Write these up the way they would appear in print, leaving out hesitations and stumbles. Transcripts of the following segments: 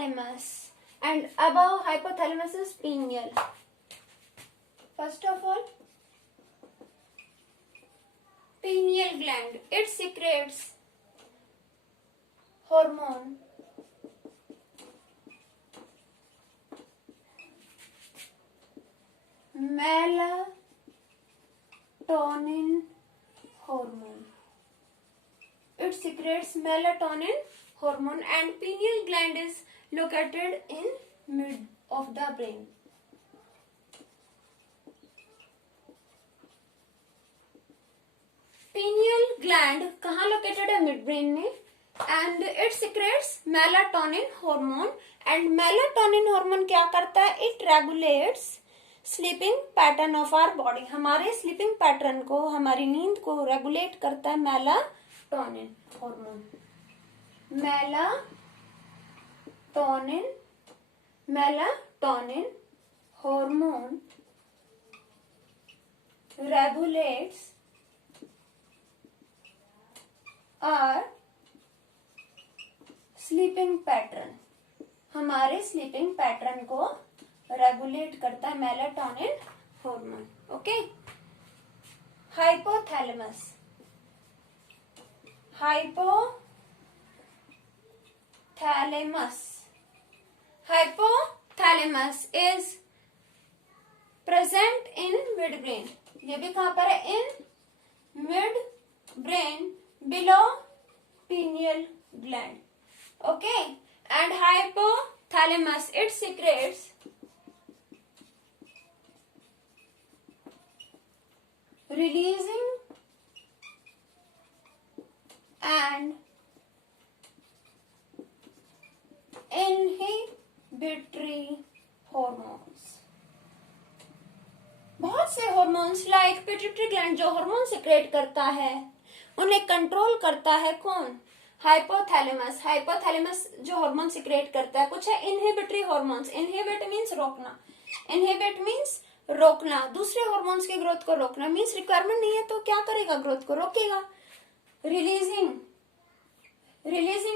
hypothalamus, and above hypothalamus is pineal. First of all, pineal gland, it secretes hormone melatonin hormone. It secretes melatonin hormone, and pineal gland is located in mid of the brain. Pineal gland कहाँ located है? Mid brain में, and it secretes melatonin hormone, and melatonin hormone क्या करता है? It regulates sleeping pattern of our body. हमारे sleeping pattern को, हमारी नींद को रेगुलेट करता है melatonin hormone. Melatonin hormone regulates our sleeping pattern. हमारे स्लीपिंग पैटर्न को रेगुलेट करता है melatonin hormone. Okay. Hypothalamus. Hypothalamus is present in mid brain. ये भी कहां पर है? In mid brain below pineal gland. Okay. And hypothalamus, it secretes releasing and inhibitory hormones. बहुत से हॉर्मोन्स लाइक पिट्यूटरी ग्लैंड जो हॉर्मोन सिक्रेट करता है, उन्हें कंट्रोल करता है कौन? हाइपोथैलेमस. हाइपोथैलेमस जो हार्मोन सिक्रेट करता है. कुछ है इनहिबिटरी हार्मोन्स. इनहिबिट मींस रोकना. इनहिबिट मींस रोकना, दूसरे हार्मोन्स की ग्रोथ को रोकना. मींस रिक्वायरमेंट नहीं है तो क्या करेगा? ग्रोथ को रोकेगा. Releasing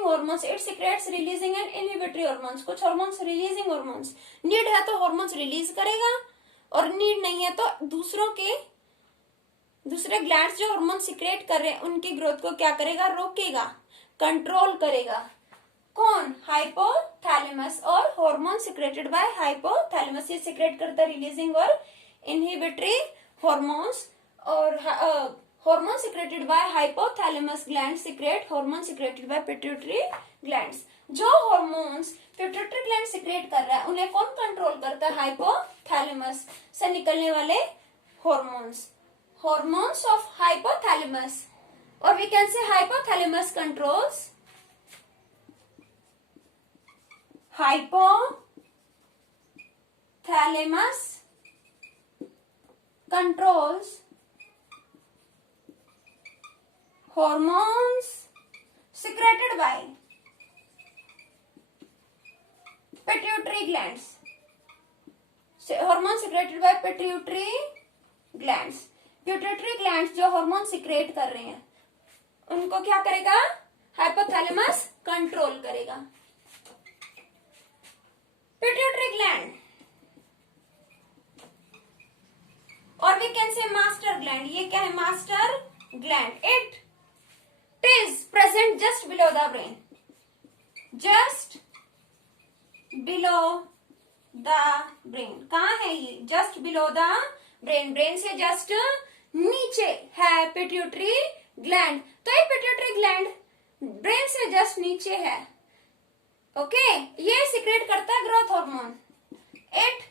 hormones, it secretes releasing and inhibitory hormones. कुछ हार्मोन्स रिलीजिंग हार्मोन्स. नीड है तो हार्मोन्स रिलीज करेगा, और नीड नहीं है तो दूसरे ग्लैंड्स जो हार्मोन सिक्रेट कर रहे हैं उनकी ग्रोथ को क्या करेगा? रोकेगा, कंट्रोल करेगा. कौन? हाइपोथैलेमस. और हार्मोन सिक्रेटेड बाय हाइपोथैलेमस ये सिक्रेट करता है रिलीजिंग और इनहिबिटरी हार्मोन्स. और hormone secreted by hypothalamus gland secrete hormone secreted by pituitary glands. जो हार्मोन्स पिट्यूटरी ग्लैंड सिक्रेट कर रहा है उन्हें कौन कंट्रोल करता है? हाइपोथैलेमस से निकलने वाले hormones. Hormones of hypothalamus, or we can say hypothalamus controls hormones secreted by pituitary glands. Hormones secreted by pituitary glands. Pituitary glands जो हार्मोन सिक्रेट कर रहे हैं उनको क्या करेगा? हाइपोथैलेमस कंट्रोल करेगा. पिट्यूटरी ग्लैंड, और we can say master gland. ये क्या है? Master gland. It is present just below the brain. Just below the brain. कहाँ है ये? Just below the brain. Brain से जस्ट नीचे है पिट्यूटरी ग्लैंड. तो ये पिट्यूटरी ग्लैंड ब्रेन से जस्ट नीचे है. ओके. ये सिक्रेट करता है growth hormone. It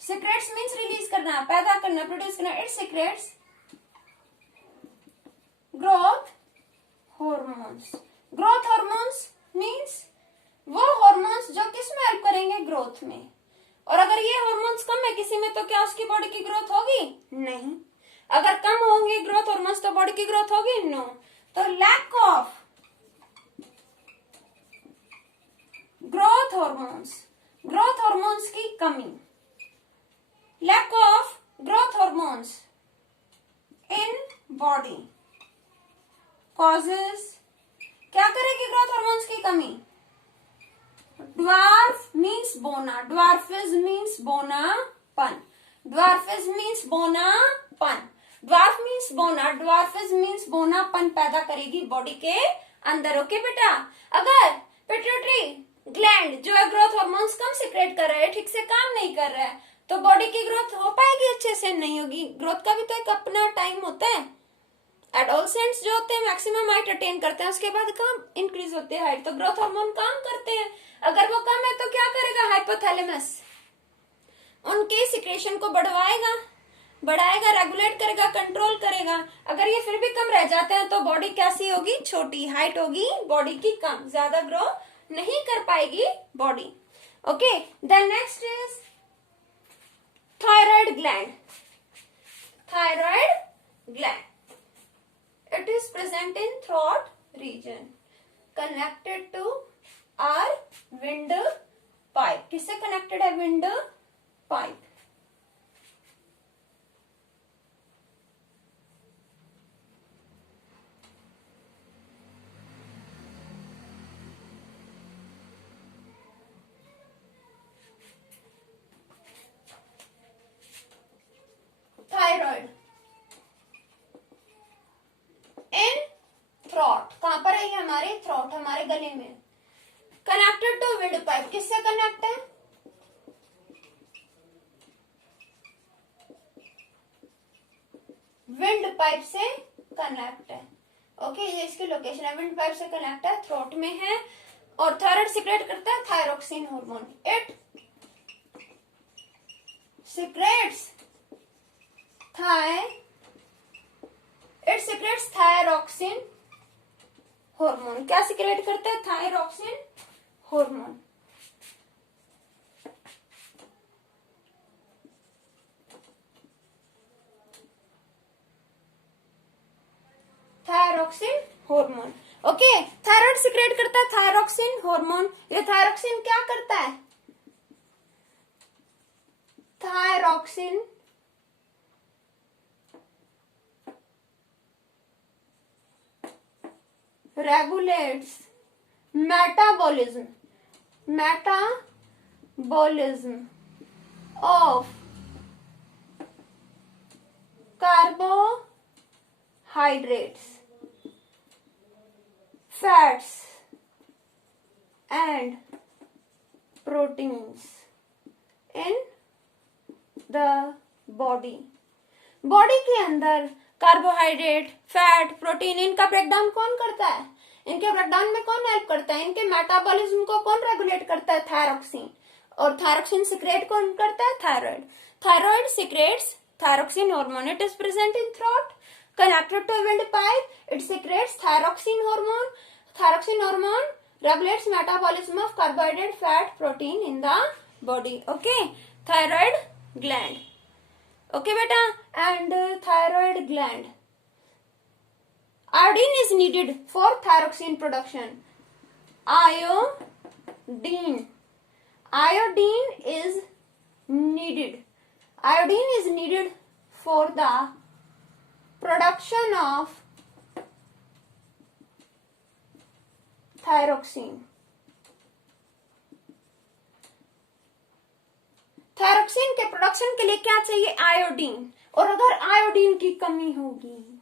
secretes means release करना, पैदा करना, प्रोड्यूस करना. It secretes growth hormones. Growth hormones means वो हार्मोन्स जो किस में हेल्प करेंगे? ग्रोथ में. और अगर ये हार्मोन्स कम है किसी में तो क्या उसकी बॉडी की ग्रोथ होगी? नहीं. अगर कम होंगे ग्रोथ हार्मोन्स तो बॉडी की ग्रोथ होगी? नो. तो लैक ऑफ ग्रोथ हार्मोन्स की कमी, lack of growth hormones in body causes क्या करेगी? ग्रोथ हार्मोन्स की कमी Dwarf means bona. Dwarfism means bona-pun. Dwarfism means bona-pun. Dwarf means bona. Dwarfism means bona-pun पैदा करेगी बॉडी के अंदर. ओके बेटा, अगर पिट्यूटरी ग्लैंड जो है ग्रोथ हार्मोन्स कम सिक्रेट कर रहा है, ठीक से काम नहीं कर रहा है, तो बॉडी की ग्रोथ हो पाएगी? अच्छे से नहीं होगी. ग्रोथ का भी तो एक अपना टाइम होता है. एडोलसेंट्स जो होते हैं मैक्सिमम हाइट अटेन करते हैं, उसके बाद कम इंक्रीज होती है हाइट. तो ग्रोथ हार्मोन काम करते हैं. अगर वो कम है तो क्या करेगा हाइपोथैलेमस? उनके सिक्रेशन को बढ़ाएगा, रेगुलेट करेगा, कंट्रोल करेगा. अगर ये फिर भी कम रह जाते हैं तो बॉडी कैसी होगी? छोटी. हाइट होगी बॉडी की कम, ज्यादा ग्रो नहीं कर पाएगी body. Okay, then next is thyroid gland. Thyroid gland, it is present in throat region, connected to our windpipe. किससे कनेक्टेड है? windpipe. थायराइड इन थ्रोट, कहां पर है ये? हमारे थ्रोट, हमारे गले में. कनेक्टेड टू विंड पाइप, किससे कनेक्ट है? विंड पाइप से कनेक्ट है. ओके, ये इसकी लोकेशन है. विंड पाइप से कनेक्ट है, थ्रोट में है. और थायराइड सिक्रेट करता है thyroxine hormone. It secretes thyroxine hormone. क्या सिक्रेट करते हैं? Thyroxine hormone. Thyroxine hormone. Okay, thyroid secrete करता है थायरोक्सिन हार्मोन. ये थायरोक्सिन क्या करता है? Thyroxine regulates metabolism of carbohydrates, fats and proteins in the body. Body के अंदर कार्बोहाइड्रेट, फैट, प्रोटीन, इनका ब्रेकडाउन कौन करता है? इनके ब्रेकडाउन में कौन हेल्प करता है? इनके मेटाबॉलिज्म को कौन रेगुलेट करता है? थायरोक्सिन. और थायरोक्सिन सिक्रेट कौन करता है? Thyroid. Thyroid secretes thyroxine hormone. It is present in throat, connected to windpipe. It secretes thyroxine hormone. Thyroxine hormone regulates metabolism of carbohydrate, fat, protein in the body. Okay, thyroid gland. Okay beta, and thyroid gland, iodine is needed for thyroxine production. Iodine is needed. Iodine is needed for the production of thyroxine. Thyroxine के production के लिए क्या चाहिए? Iodine. और अगर iodine की कमी होगी,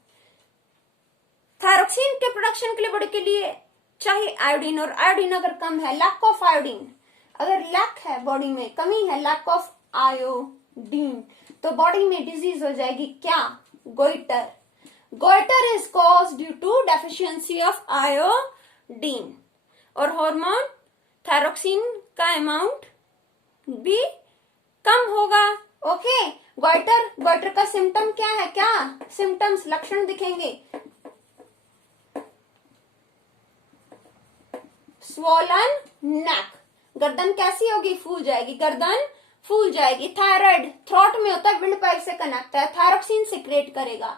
थायरोक्सिन के प्रोडक्शन के लिए बॉडी के लिए चाहिए आयोडीन, और आयोडीन अगर कम है, लैक ऑफ आयोडीन, अगर लैक है बॉडी में, कमी है, लैक ऑफ आयोडीन, तो बॉडी में डिजीज हो जाएगी. क्या? Goitre. Goitre is cause due to deficiency of iodine. और हार्मोन थायरोक्सिन का अमाउंट भी कम होगा. ओके, गोइटर का सिम्टम क्या है? क्या सिम्टम्स, लक्षण दिखेंगे? स्वॉलन नेक, गर्दन कैसी होगी? फूल जाएगी, गर्दन फूल जाएगी. थायराइड थ्रोट में होता है, विंड पाइप से कनेक्ट है. थायरोक्सिन सिक्रेट करेगा.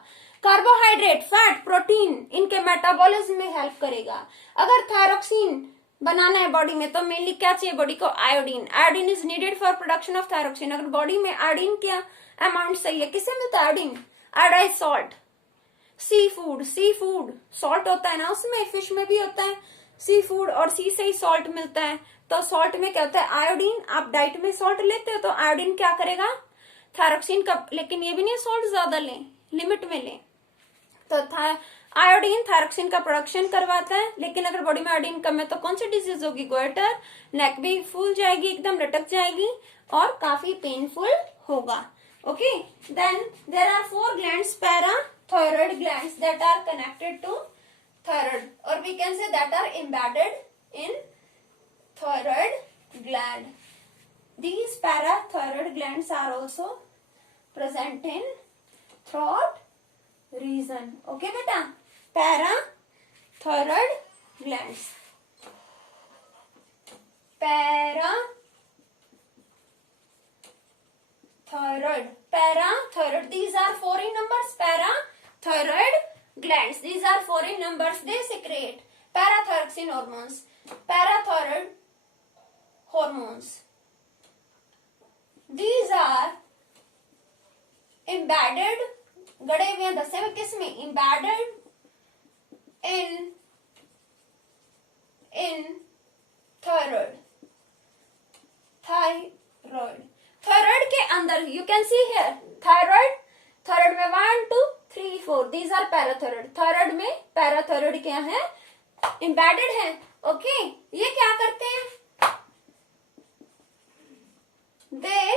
कार्बोहाइड्रेट, फैट, प्रोटीन, इनके मेटाबॉलिज्म में हेल्प करेगा. अगर थायरोक्सिन बनाना है बॉडी में तो मेनली क्या चाहिए बॉडी को? Iodine. Iodine is needed for production of thyroxine. अगर बॉडी में आयोडीन क्या अमाउंट सही है, किससे मिलता है iodine? Iodize salt. Seafood salt होता है ना उसमें, फिश में भी होता है सी फूड और सी से ही सॉल्ट मिलता है, तो सॉल्ट में क्या होता है, आयोडीन। आप डाइट में सॉल्ट लेते हो तो आयोडीन क्या करेगा, थायरोक्सिन का, लेकिन ये भी नहीं सॉल्ट ज्यादा लें, लिमिट में लें। तो आयोडीन थायरोक्सिन का प्रोडक्शन करवाता है, लेकिन अगर बॉडी में आयोडीन कम है तो कौन सी डिजीज होगी, गोइटर, नेक भी फूल जाएगी, एकदम लटक जाएगी और काफी पेनफुल होगा। Okay, then there are 4 glands, parathyroid glands that are connected to thyroid, or we can say that are embedded in thyroid gland. These parathyroid glands are also present in throat region. Okay beta, parathyroid glands, parathyroid, these are 4 in numbers, parathyroid glands, these are 4 in numbers, they secrete parathyroxine hormones, parathyroid hormones. These are embedded, गड़े हुए हैं, दसे हुए किस में, embedded in thyroid, thyroid के अंदर, you can see here thyroid में 1 2 3 4, these are parathyroid, thyroid में parathyroid क्या है, embedded है। ओके, ये क्या करते हैं, they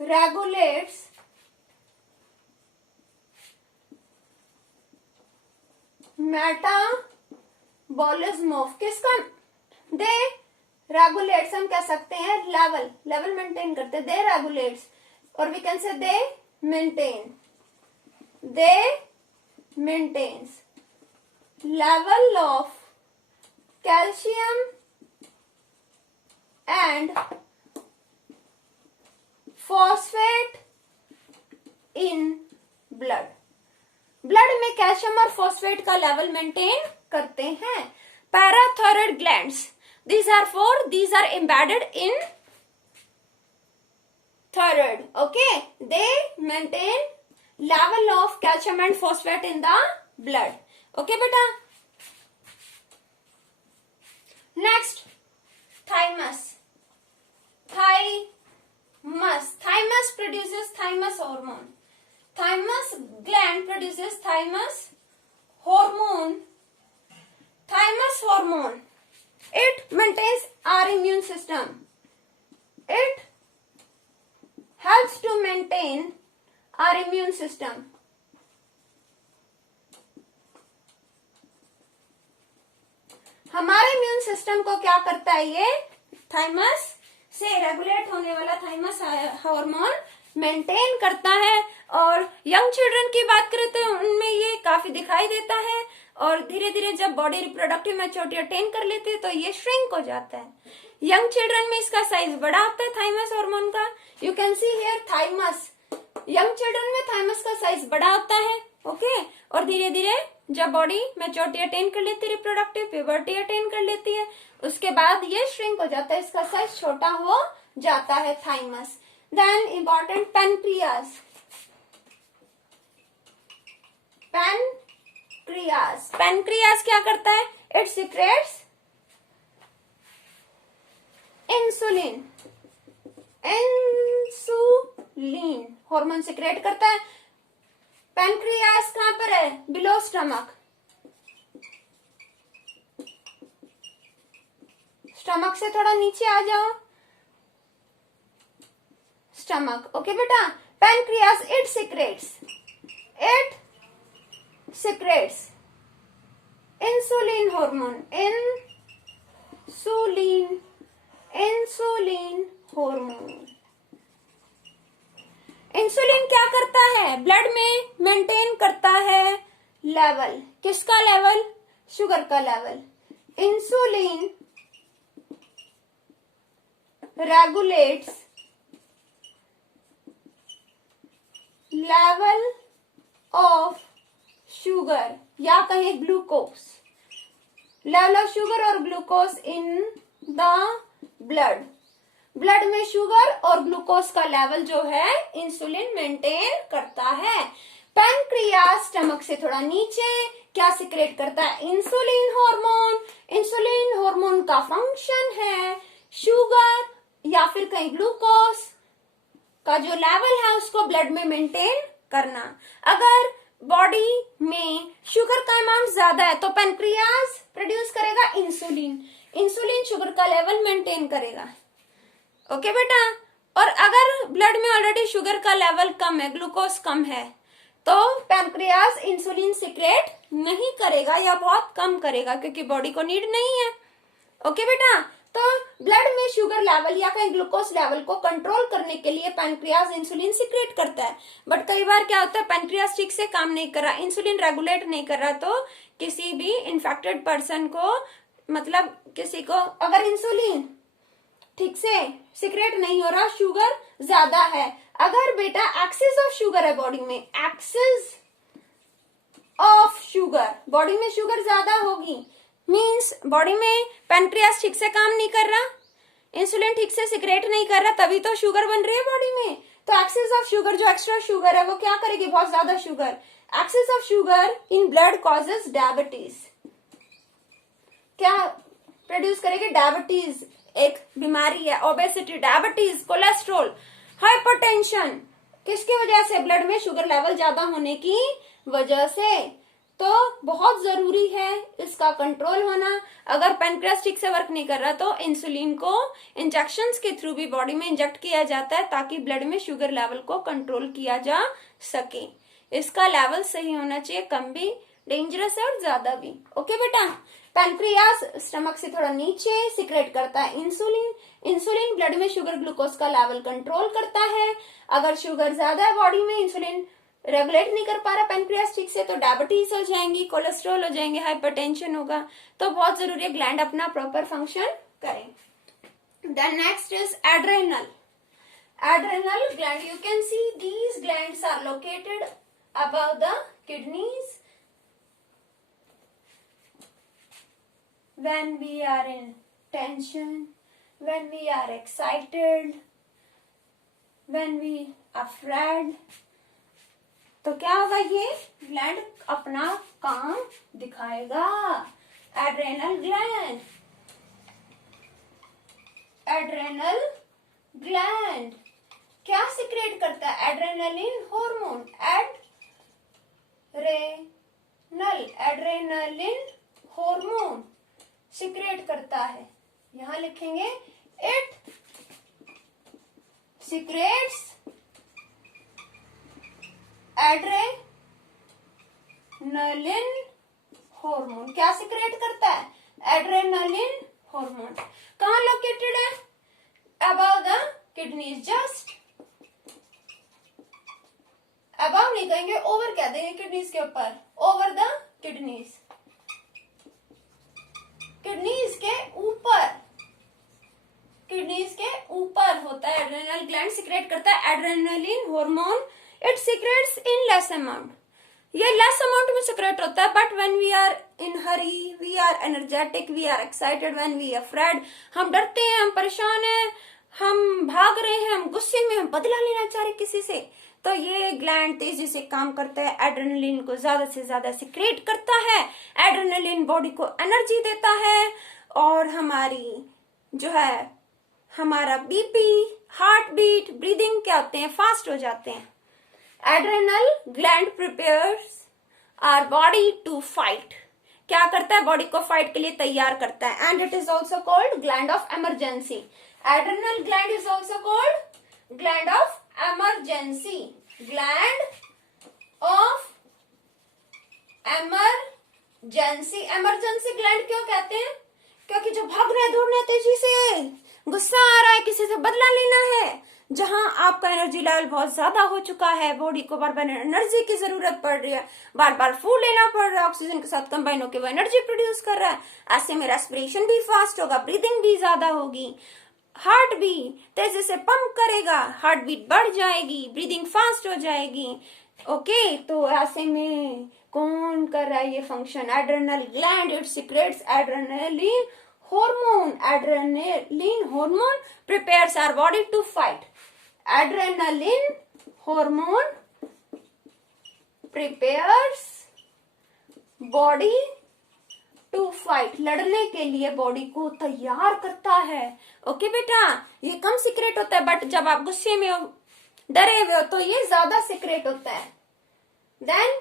regulates मेटाबॉलिज्म ऑफ, किसका, दे रेगुलेट्स, हम कह सकते हैं लेवल मेंटेन करते, दे रेगुलेट्स, और we can say they maintains level of calcium and phosphate in blood में कैल्शियम और फॉस्फेट का लेवल मेंटेन करते हैं। Parathyroid glands, these are 4, these are embedded in thyroid. Okay, they maintain level of calcium and phosphate in the blood. Okay beta, next thymus produces thymus hormone, thymus gland produces thymus hormone, it maintains our immune system, it helps to maintain our immune system. हमारे immune system को क्या करता है, ये thymus से regulate होने वाला thymus hormone maintain करता है। और यंग चिल्ड्रन की बात करें तो उनमें ये काफी दिखाई देता है, और धीरे धीरे जब बॉडी रिप्रोडक्टिव मैच्योरिटी अटेन कर लेती है तो ये श्रिंक हो जाता है। यंग चिल्ड्रन में इसका साइज बड़ा होता है थाइमस हार्मोन का, you can see here thymus, young children में थाइमस का साइज बड़ा होता है। ओके, और धीरे धीरे जब बॉडी मैच्योरिटी अटेन कर लेती है, रिप्रोडक्टिव प्यूबर्टी अटेन कर लेती है, उसके बाद ये श्रिंक हो जाता है, इसका साइज छोटा हो जाता है थाइमस। देन इंपॉर्टेंट पैनक्रियास क्या करता है, it secrets insulin hormone secrete करता है। पैनक्रियास कहां पर है, बिलो स्टमक, स्टमक से थोड़ा नीचे आ जाओ, स्टमक। ओके बेटा, pancreas it secretes insulin hormone, insulin hormone. Insulin क्या करता है, ब्लड में मेंटेन करता है लेवल, किसका लेवल, शुगर का level. Insulin regulates level of sugar या कहें ग्लूकोज, लेवल ऑफ शुगर और ग्लूकोज इन द ब्लड में शुगर और ग्लूकोज का लेवल जो है इंसुलिन मेंटेन करता है। पैनक्रियाज स्टमक से थोड़ा नीचे क्या सिक्रेट करता है? Insulin hormone. इंसुलिन हार्मोन का फंक्शन है शुगर या फिर कहीं ग्लूकोज का जो लेवल है उसको ब्लड में मेंटेन करना। अगर बॉडी में शुगर का अमाउंट ज्यादा है तो पैनक्रियाज प्रोड्यूस करेगा इंसुलिन। इंसुलिन शुगर का लेवल मेंटेन करेगा। ओके बेटा। और अगर ब्लड में ऑलरेडी शुगर का लेवल कम है, ग्लूकोज कम है, तो पैनक्रियाज इंसुलिन सिक्रेट नहीं करेगा या बहुत कम करेगा क्योंकि बॉडी को नीड नहीं है। ओके बेटा। तो ब्लड में शुगर लेवल या कहीं ग्लूकोज लेवल को कंट्रोल करने के लिए पैनक्रियाज इंसुलिन सिक्रेट करता है। बट कई बार क्या होता है, पैनक्रियाज ठीक से काम नहीं कर रहा, इंसुलिन रेगुलेट नहीं कर रहा, तो किसी भी इन्फेक्टेड पर्सन को, मतलब किसी को अगर इंसुलिन ठीक से सिक्रेट नहीं हो रहा, शुगर ज्यादा है, अगर बेटा एक्सेस ऑफ शुगर है बॉडी में, एक्सेस ऑफ शुगर, बॉडी में शुगर ज्यादा होगी, मींस बॉडी में पैनक्रियास ठीक से काम नहीं कर रहा, इंसुलिन ठीक से सिक्रेट नहीं कर रहा, तभी तो शुगर बन रही है बॉडी में। तो एक्सेस ऑफ शुगर, जो एक्स्ट्रा शुगर है वो क्या करेगी, बहुत ज्यादा sugar, excess of sugar in blood causes diabetes, क्या प्रोड्यूस करेगी, डायबिटीज एक बीमारी है, ओबेसिटी, डायबिटीज, कोलेस्ट्रॉल, हाइपरटेंशन, किसकी वजह से, ब्लड में शुगर लेवल ज्यादा होने की वजह से। तो बहुत जरूरी है इसका कंट्रोल होना। अगर पैनक्रियास ठीक से वर्क नहीं कर रहा तो इंसुलिन को इंजेक्शंस के थ्रू भी बॉडी में इंजेक्ट किया जाता है ताकि ब्लड में शुगर लेवल को कंट्रोल किया जा सके। इसका लेवल सही होना चाहिए, कम भी डेंजरस है और ज्यादा भी। ओके बेटा। पैनक्रियास स्टमक से थोड़ा नीचे सिक्रेट करता है इंसुलिन। इंसुलिन ब्लड में शुगर ग्लूकोज का लेवल कंट्रोल करता है। अगर शुगर ज्यादा है बॉडी में, इंसुलिन रेगुलेट नहीं कर पा रहा पैनक्रियास ठीक से, तो डायबिटीज हो जाएंगी, कोलेस्ट्रॉल हो जाएंगे, हाइपरटेंशन होगा। तो बहुत जरूरी है ग्लैंड अपना प्रॉपर फंक्शन करें। Then next is adrenal. Adrenal gland, you can see these glands are located above the kidneys. When we are in tension, when we are excited, when we are afraid, तो क्या होगा, ये gland अपना काम दिखाएगा। Adrenal gland, adrenal gland क्या secrete करता है, adrenaline hormone, adrenaline hormone secrete करता है। यहां लिखेंगे, इट सिक्रेट्स एड्रेनलिन हार्मोन। क्या सिक्रेट करता है, एड्रेनलिन हार्मोन। कहां लोकेटेड है, above the kidneys, just above नहीं कहेंगे, ओवर कह देंगे, किडनीज के ऊपर, ओवर द किडनीज, किडनीज के ऊपर, किडनीज के ऊपर होता है। एड्रेनल ग्लैंड सिक्रेट करता है adrenaline hormone. It secretes in less amount, ये लेस अमाउंट में सिक्रेट होता है, but when we are in hurry, we are energetic, we are excited, when we are afraid, हम डरते हैं, हम परेशान हैं, हम भाग रहे हैं, हम गुस्से में, हम बदला लेना चाह रहे किसी से, तो ये ग्लैंड तेजी से काम करता है, एड्रेनलिन को ज्यादा से ज्यादा सिक्रेट करता है। एड्रेनलिन बॉडी को एनर्जी देता है और हमारी जो है, हमारा बीपी, हार्ट बीट, ब्रीदिंग क्या होते हैं, फास्ट हो जाते हैं। Adrenal gland prepares our body to fight, क्या करता है, बॉडी को फाइट के लिए तैयार करता है। And it is also called gland of emergency. Adrenal gland is also called gland of emergency, gland of emergency। emergency gland क्यों कहते हैं, क्योंकि जो भागना है, दौड़ना है, तेजी से, गुस्सा आ रहा है, किसी से बदला लेना है, जहां आपका एनर्जी लेवल बहुत ज्यादा हो चुका है, बॉडी को बार बार एनर्जी की जरूरत पड़ रही है, बार बार फूड लेना पड़ रहा है, ऑक्सीजन के साथ कंबाइन होकर वो एनर्जी प्रोड्यूस कर रहा है, ऐसे में रेस्पिरेशन भी फास्ट होगा, ब्रीदिंग भी ज्यादा होगी, हार्ट भी तेजी से पंप करेगा, हार्ट बीट बढ़ जाएगी, ब्रीदिंग फास्ट हो जाएगी। ओके, तो ऐसे में कौन कर रहा है ये function, adrenal gland, it secretes adrenaline hormone. Adrenaline hormone prepares our body to fight. Adrenaline hormone prepares body to fight, लड़ने के लिए बॉडी को तैयार करता है। ओके बेटा, ये कम सीक्रेट होता है, बट जब आप गुस्से में हो, डरे हुए हो, तो ये ज्यादा सीक्रेट होता है। Then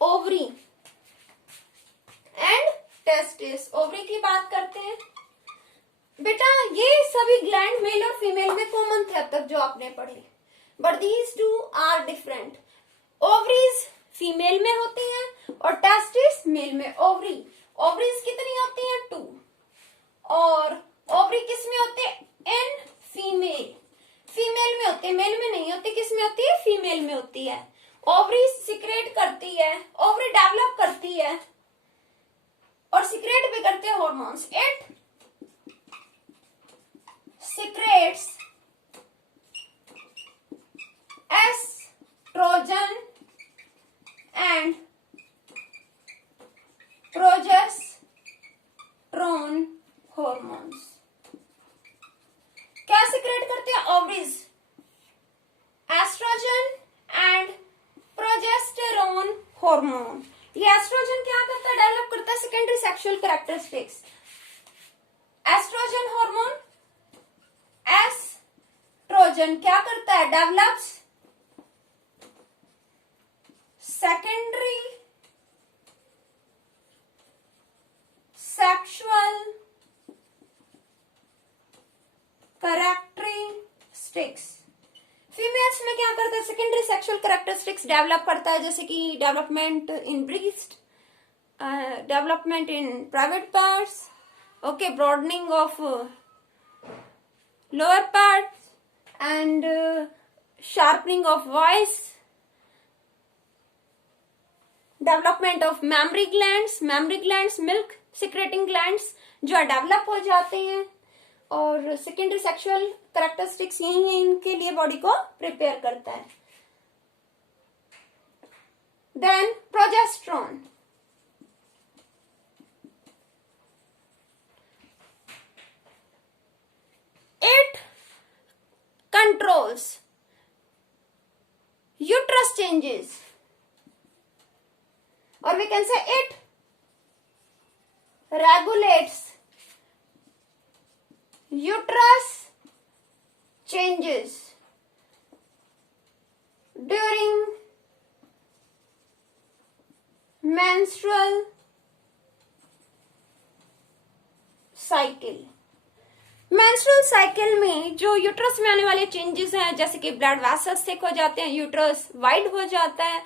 ovary and testis, ovary की बात करते हैं। बेटा ये सभी ग्लैंड मेल और फीमेल में कॉमन थे अब तक जो आपने पढ़े, but these two are different. Ovaries female में होती हैं और टेस्टिस मेल में। ओवरीज कितनी होती हैं? 2। और ओवरी किस में होते हैं? इन फीमेल, फीमेल में होते हैं, मेल में नहीं होती। किस में होती है? फीमेल में होती है। ओवरी सिक्रेट करती है, ओवरी डेवलप करती है और सिक्रेट भी करते हैं hormones. It secretes estrogen and progesterone hormones. क्या सिक्रेट करते हैं ovaries? Estrogen and progesterone hormone. ये एस्ट्रोजन क्या करता है? डेवलप करता है secondary sexual characteristics. Estrogen hormone, estrogen क्या करता है? Develops secondary sexual characteristics. Females में क्या करता है? सेकेंडरी सेक्सुअल कैरेक्टरिस्टिक्स डेवलप करता है, जैसे कि development in breast, development in private parts, okay, broadening of lower parts and sharpening of voice, development of mammary glands milk secreting glands जो develop हो जाते हैं। और सेकेंडरी सेक्सुअल कैरेक्टरिस्टिक्स यही है, इनके लिए बॉडी को प्रिपेयर करता है। Then progesterone, it controls uterus changes, और we can say it regulates uterus changes during menstrual cycle। Menstrual cycle में जो यूट्रस में आने वाले चेंजेस हैं, जैसे कि ब्लड वेसल्स थिक हो जाते हैं, यूट्रस वाइड हो जाता है,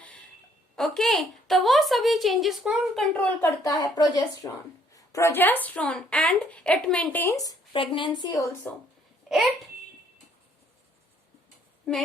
ओके, तो वो सभी चेंजेस कौन कंट्रोल करता है? Progesterone and it maintains pregnancy also. It